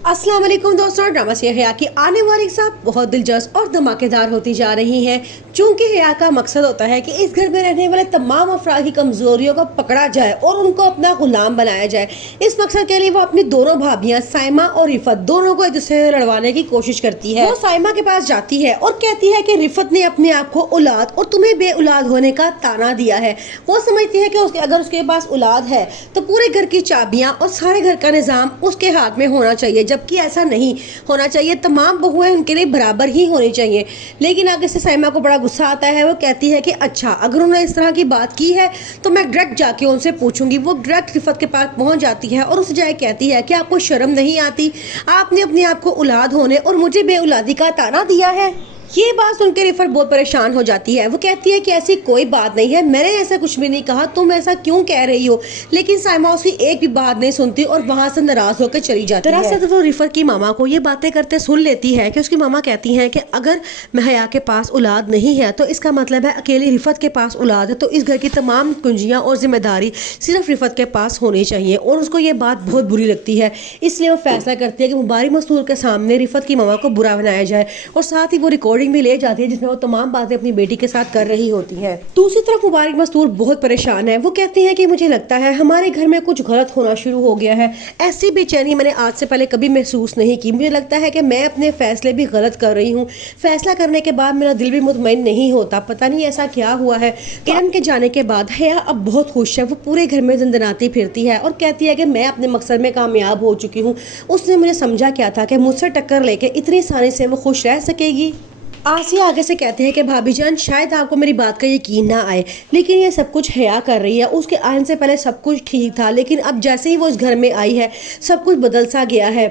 अस्सलाम वालेकुम दोस्तों, ड्रामा से हया की आने वाली साहब बहुत दिलचस्प और धमाकेदार होती जा रही हैं। चूंकि हया का मकसद होता है कि इस घर में रहने वाले तमाम अफराद की कमजोरियों को पकड़ा जाए और उनको अपना गुलाम बनाया जाए। इस मकसद के लिए वो अपनी दोनों भाभियां साइमा और रिफत दोनों को एक दूसरे से लड़वाने की कोशिश करती है। वो साइमा के पास जाती है और कहती है कि रिफत ने अपने आप को औलाद और तुम्हें बे औलाद होने का ताना दिया है। वो समझती है कि अगर उसके पास औलाद है तो पूरे घर की चाबियां और सारे घर का निजाम उसके हाथ में होना चाहिए, जबकि ऐसा नहीं होना चाहिए। तमाम बहुएं उनके लिए बराबर ही होनी चाहिए। लेकिन आगे से साइमा को बड़ा गुस्सा आता है। वो कहती है कि अच्छा, अगर उन्होंने इस तरह की बात की है तो मैं डायरेक्ट जाके उनसे पूछूंगी। वो डायरेक्ट रिफत के पास पहुंच जाती है और उसे जाए कहती है कि आपको शर्म नहीं आती, आपने अपने आप को औलाद होने और मुझे बे औलादी का ताना दिया है। ये बात सुनकर रिफत बहुत परेशान हो जाती है। वो कहती है कि ऐसी कोई बात नहीं है, मैंने ऐसा कुछ भी नहीं कहा, तुम ऐसा क्यों कह रही हो। लेकिन साइमा उसकी एक भी बात नहीं सुनती और वहां से नाराज होकर चली जाती है। दरअसल वो रिफत की मामा को ये बातें करते सुन लेती है कि उसकी मामा कहती हैं कि अगर हया के पास औलाद नहीं है तो इसका मतलब है अकेली रिफत के पास औलाद है, तो इस घर की तमाम कुंजियां और जिम्मेदारी सिर्फ रिफत के पास होनी चाहिए। और उसको ये बात बहुत बुरी लगती है, इसलिए वो फैसला करती है कि मुबारिक मस्तूर के सामने रिफत की मामा को बुरा बनाया जाए और साथ ही वो रिकॉर्डिंग भी ले जाती है जिसमें वो तमाम बातें अपनी बेटी के साथ कर रही होती है। दूसरी तरफ मुबारिक मस्तूर बहुत परेशान है। वो कहती है कि मुझे लगता है हमारे घर में कुछ गलत होना शुरू हो गया है। ऐसी बेचैनी मैंने आज से पहले कभी महसूस नहीं की। मुझे लगता है कि मैं अपने फैसले भी गलत कर रही हूँ। फैसला करने के बाद मेरा दिल भी मुतमईन नहीं होता। पता नहीं ऐसा क्या हुआ है। किरण के जाने के बाद हया अब बहुत खुश है। वो पूरे घर में दंदनाती फिरती है और कहती है कि मैं अपने मकसद में कामयाब हो चुकी हूँ। उसने मुझे समझा क्या था कि मुझसे टक्कर लेके इतनी आसानी से वो खुश रह सकेगी। आसिया आगे से कहते हैं कि भाभी जान, शायद आपको मेरी बात का यकीन ना आए, लेकिन ये सब कुछ हया कर रही है। उसके आने से पहले सब कुछ ठीक था, लेकिन अब जैसे ही वो इस घर में आई है सब कुछ बदल सा गया है।